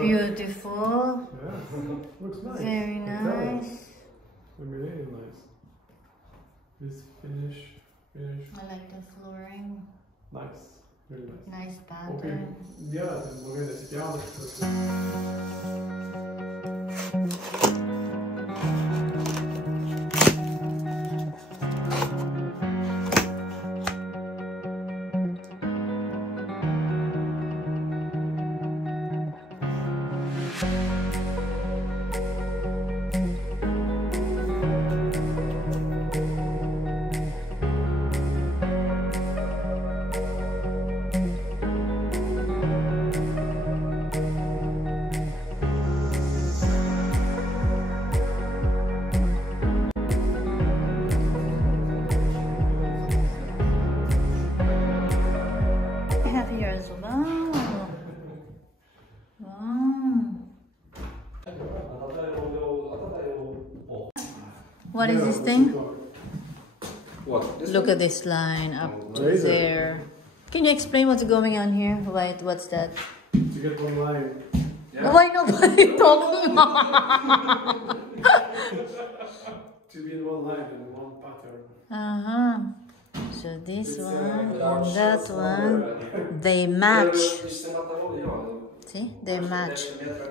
Beautiful. Yeah. Looks nice. Very nice. Really nice. This finish. I like the flooring. Nice. Very nice. Nice pattern. Yeah, we're going to sit down. What is this thing? What? Look at this line up to there. Can you explain what's going on here? Wait, what's that? To get one line. Yeah. Why nobody talking? To be in one line and one pattern. So this one and that one, they match. See, they match.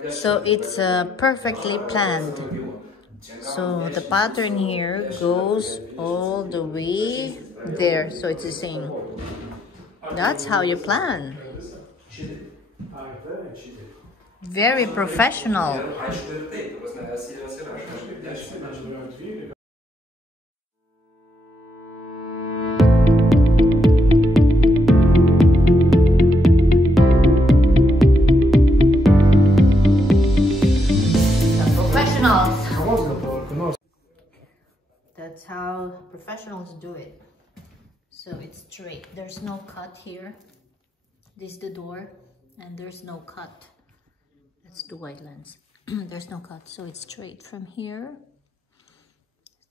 So it's perfectly planned. So the pattern here goes all the way there. So it's the same. That's how you plan. Very professional. That's how professionals do it. So it's straight. There's no cut here. This is the door, and there's no cut. That's the white lens. There's no cut, so it's straight from here.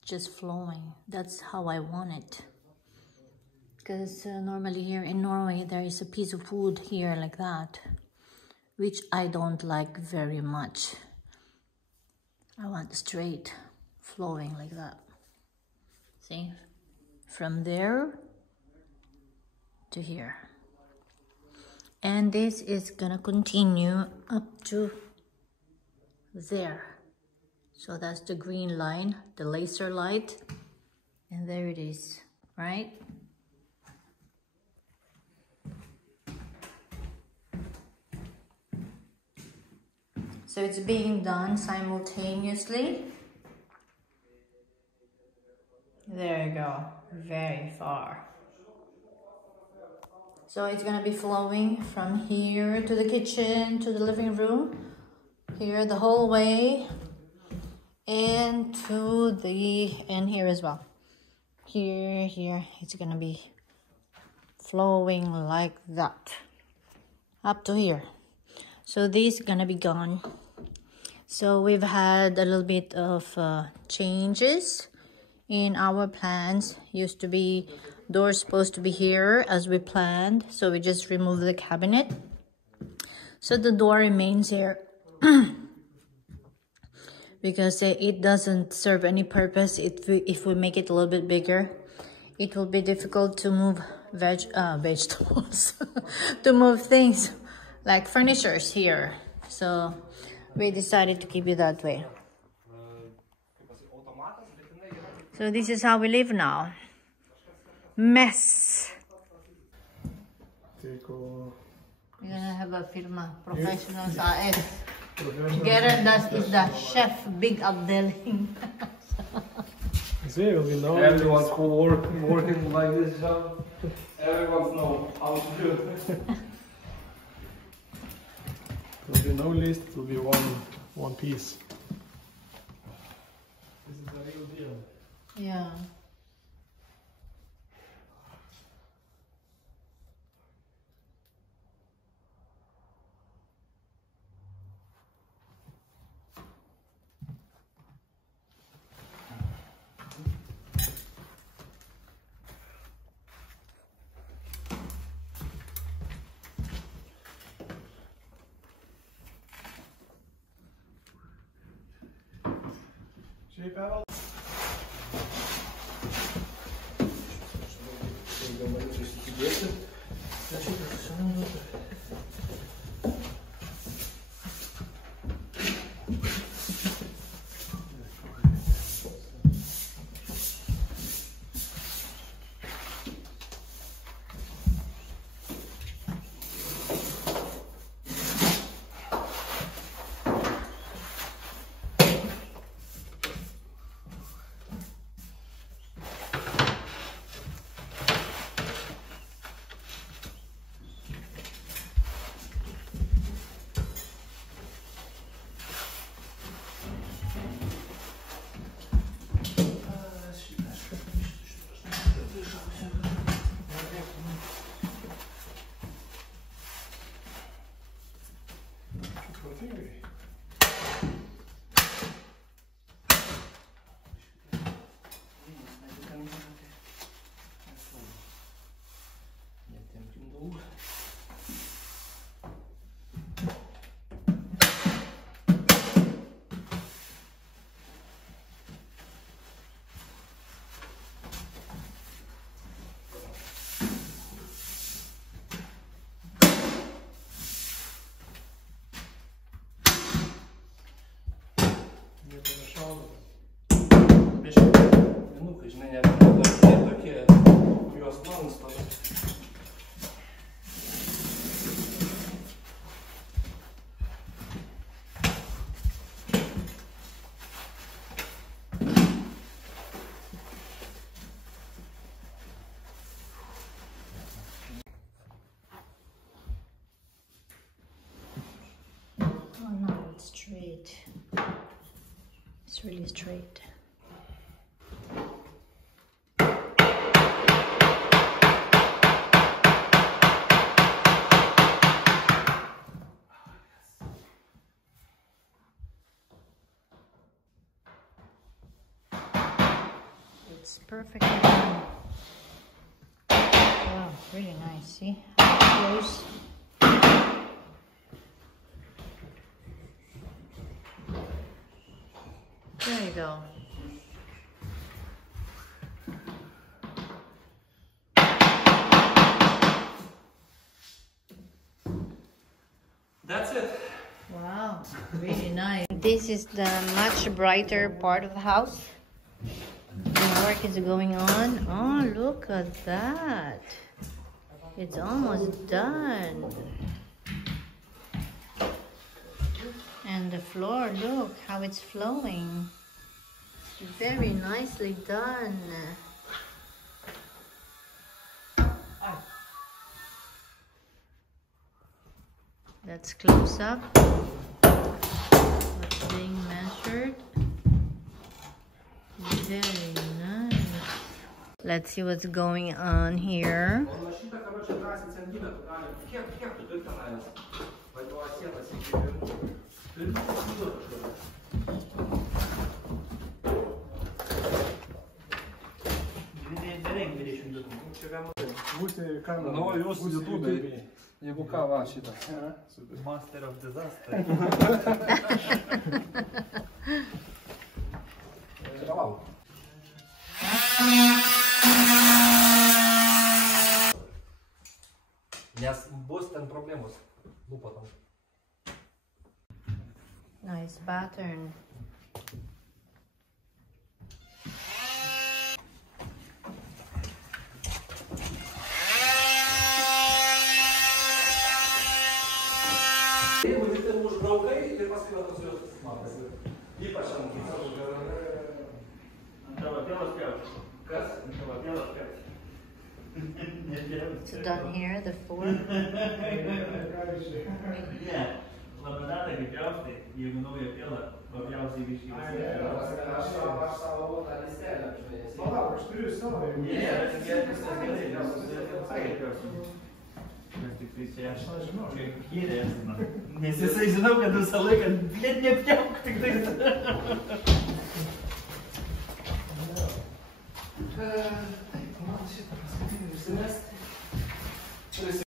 Just flowing. That's how I want it. Because normally here in Norway, there is a piece of wood here like that, which I don't like very much. I want straight, flowing like that. See, from there to here. And this is gonna continue up to there. So that's the green line, the laser light, and there it is, right? So it's being done simultaneously. There you go, very far. So it's gonna be flowing from here to the kitchen, to the living room, here the whole way, and to the end here as well. Here, it's gonna be flowing like that, up to here. So this is gonna be gone. So we've had a little bit of changes in our plans. Used to be doors supposed to be here as we planned, so we just removed the cabinet, so the door remains here. Because it doesn't serve any purpose. If we make it a little bit bigger, it will be difficult to move vegetables to move things like furnitures here, so we decided to keep it that way. So this is how we live now. Mess. We're gonna have a firma, Professionals AS. Gerard is the chef, big Abdeling. Everyone's working like this job. Everyone knows how to do it. There will be no list, it will be one piece. This is a real deal. Yeah. Straight. It's really straight. It's perfectly done. Wow, really nice. See how it flows? There you go. That's it. Wow, really nice. This is the much brighter part of the house. The work is going on. Oh, look at that. It's almost done. And the floor, look how it's flowing. Very nicely done. That's close up. What's being measured. Very nice. Let's see what's going on here. Nu, jūs YouTube'ai, jeigu ką, va šitą. Master of disaster. Nes bus ten problemos. Lupatom. Nice pattern. Jeigu tik tai užbraukai ir paskui va tos jos matosi. Ypač ant Tavo tėvas pjaučiasi. kas? Tavo tėvas pjaučiasi. It's done here, the floor. Ne, laminatą kaip pjaustai, jeigu naują pėlą, papjaustai biškį. Aš savo tą listelę. Palauk, aš turiu savo. Ne, viskas gerai, sakė pjaustai. Mes tik tai čia aš žinau, kaip kyrė esame. Nes jisai žinau, kad visą laiką, net nepjauk tik tai. Taip, man šitą paskutinį išsimesti.